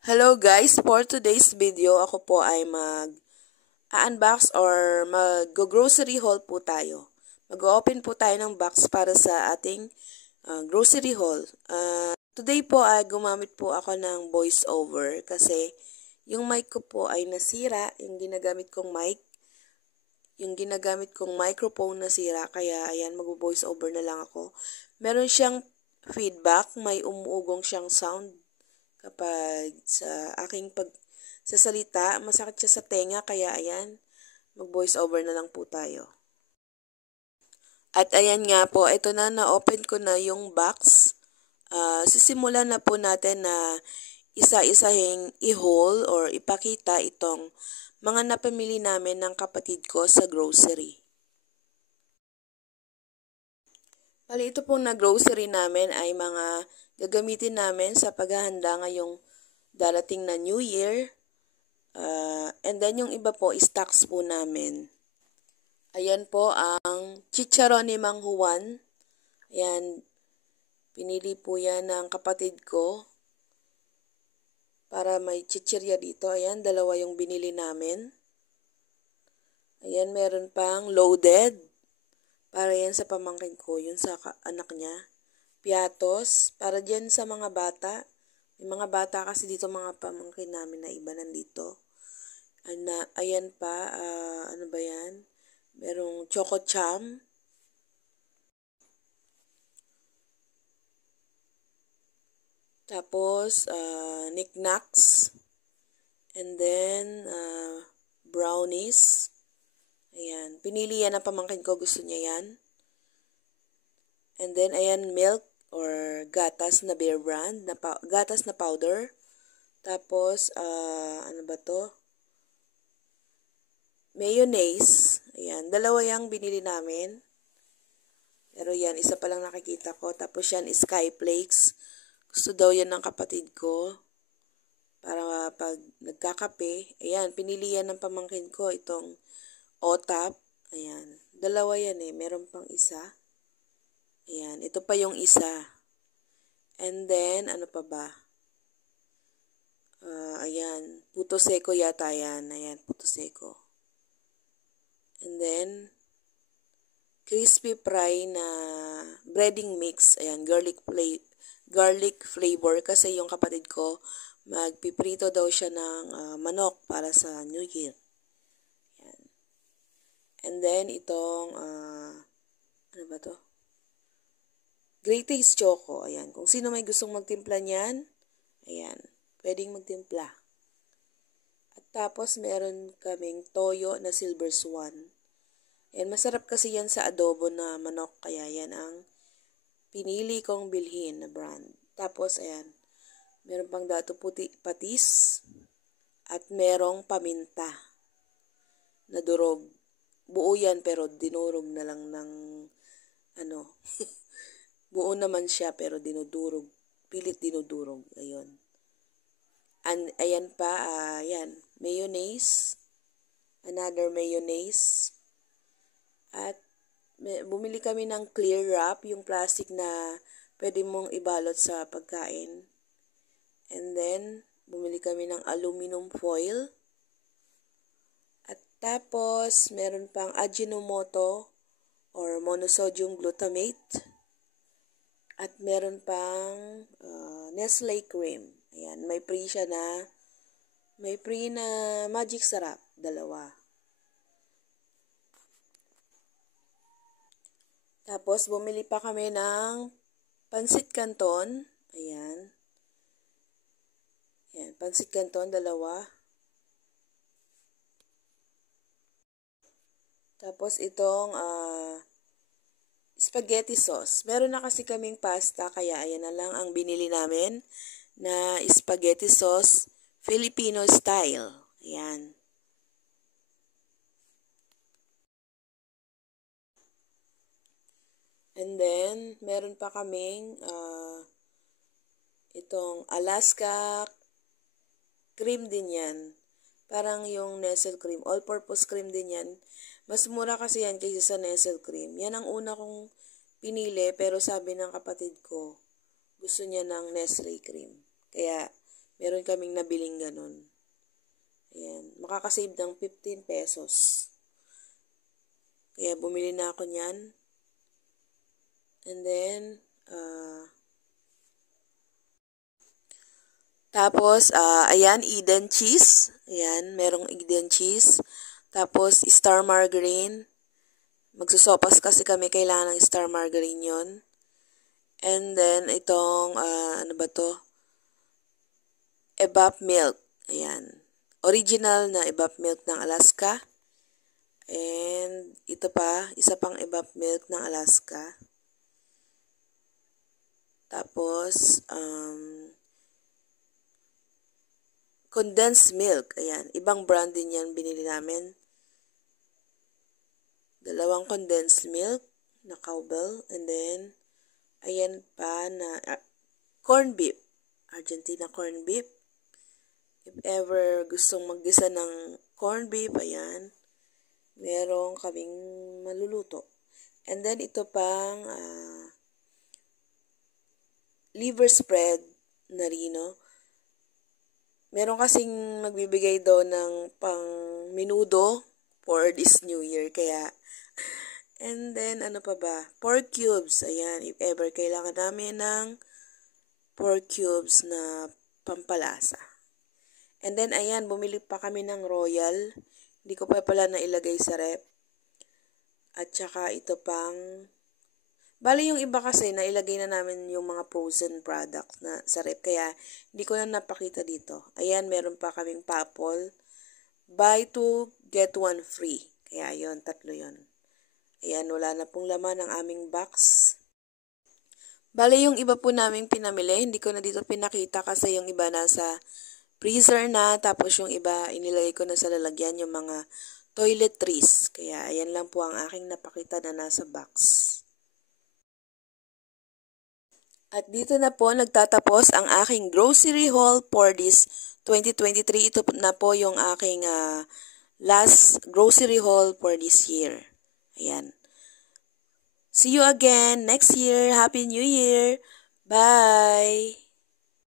Hello guys, for today's video ako po ay mag-unbox or mag-grocery haul po tayo. Mag-open po tayo ng box para sa ating grocery haul. Today po ay gumamit po ako ng voice over kasi yung mic ko po ay nasira, yung ginagamit kong mic, yung ginagamit kong microphone nasira, kaya ayan, mag-voice over na lang ako. Meron siyang feedback, may umuugong siyang sound kapag sa aking pagsasalita, masakit siya sa tenga, kaya ayan, mag-voice over na lang po tayo. At ayan nga po, ito na-open ko na yung box. Sisimulan na po natin na isa-isahing i-haul or ipakita itong mga napamili namin ng kapatid ko sa grocery. Bali, ito pong na-grocery namin ay mga gagamitin namin sa paghahanda ngayong darating na New Year. And then yung iba po, stocks po namin. Ayan po ang chicharon ni Mang Juan. Ayan, pinili po yan ng kapatid ko para may chichirya dito. Ayan, dalawa yung binili namin. Ayan, meron pang loaded. Para yan sa pamangkin ko, yun sa anak niya. Piatos, para dyan sa mga bata. May mga bata kasi dito, mga pamangkin namin na iba nandito. Ayan pa, ano ba yan? Merong Choco Cham. Tapos, knickknacks. And then, brownies. Ayan, pinili yan ng pamangkin ko, gusto niya yan. And then, ayan, milk or gatas na Bear Brand, gatas na powder. Tapos, ano ba to? Mayonnaise. Ayan, dalawa yung binili namin. Pero yan, isa pa lang nakikita ko. Tapos yan, Sky Flakes. Gusto daw yan ng kapatid ko. Para pag nagkakape. Ayan, pinili yan ng pamangkin ko. Itong OTAP. Ayan, dalawa yan eh. Meron pang isa. Ayan, ito pa yung isa. And then, ano pa ba? Ayan, Puto Seco yata yan. Ayan, Puto Seco. And then, crispy fry na breading mix. Ayan, garlic flavor. Kasi yung kapatid ko, magpiprito daw siya ng manok para sa New Year. Ayan. And then, itong, ano ba to? Great Taste Choco. Ayan. Kung sino may gustong magtimpla niyan, ayan, pwedeng magtimpla. At tapos, meron kaming toyo na Silver Swan. Ayan, masarap kasi yan sa adobo na manok. Kaya yan ang pinili kong bilhin na brand. Tapos, ayan, meron pang dato puti patis. At merong paminta na durog. Buo yan pero dinurog na lang ng ano. Buo naman siya pero dinudurog. Pilit dinudurog. Ayun. Ayan pa, ayan, mayonnaise. Another mayonnaise. At bumili kami ng clear wrap, yung plastic na pwede mong ibalot sa pagkain. And then, bumili kami ng aluminum foil. At tapos, meron pang Ajinomoto or monosodium glutamate. At meron pang Nestle cream. Ayan, may free na Magic Sarap, dalawa. Tapos, bumili pa kami ng Pansit Canton. Ayan. Ayan, Pansit Canton, dalawa. Tapos, itong spaghetti sauce. Meron na kasi kaming pasta, kaya ayan na lang ang binili namin na spaghetti sauce, Filipino style. Ayan. And then, meron pa kaming itong Alaska cream din yan. Parang yung Nestle cream. All-purpose cream din yan. Mas mura kasi yan kaysa sa Nestle cream. Yan ang una kong pinili, pero sabi ng kapatid ko, gusto niya ng Nestle cream. Kaya, Meron kaming nabiling ganun. Ayan. Makakasave ng 15 pesos. Kaya bumili na ako niyan. And then, tapos, ayan, Eden cheese. Ayan, merong Eden cheese. Tapos, star margarine. Magsusopas kasi kami, kailangan ng star margarine yon. And then, itong, ano ba to? Evap milk. Ayan. Original na Evap milk ng Alaska. And, ito pa, isa pang Evap milk ng Alaska. Tapos, condensed milk. Ayan. Ibang brand din yan binili namin. 2 condensed milk na cowbell. And then, ayan pa na corn beef. Argentina corn beef. If ever gustong maggisa ng corn beef, ayan. Merong kaming maluluto. And then, ito pang liver spread na rino. Meron kasing magbibigay daw ng pang minudo for this New Year. Kaya, and then, ano pa ba? Pork cubes. Ayan, if ever kailangan namin ng pork cubes na pampalasa. And then, ayan, bumili pa kami ng Royal. Hindi ko pa pala nailagay sa rep. At saka, ito pang bali yung iba kasi nailagay na namin yung mga frozen products na sa rep. Kaya hindi ko na napakita dito. Ayan, meron pa kaming papol. Buy 2, get 1 free. Kaya yon, 3 yon. Ayan, wala na pong laman ang aming box. Bali yung iba po naming pinamili. Hindi ko na dito pinakita kasi yung iba nasa freezer na. Tapos yung iba inilagay ko na sa lalagyan yung mga toiletries. Kaya ayan lang po ang aking napakita na nasa box. At dito na po nagtatapos ang aking grocery haul for this 2023. Ito na po yung aking last grocery haul for this year. Ayan. See you again next year. Happy New Year. Bye!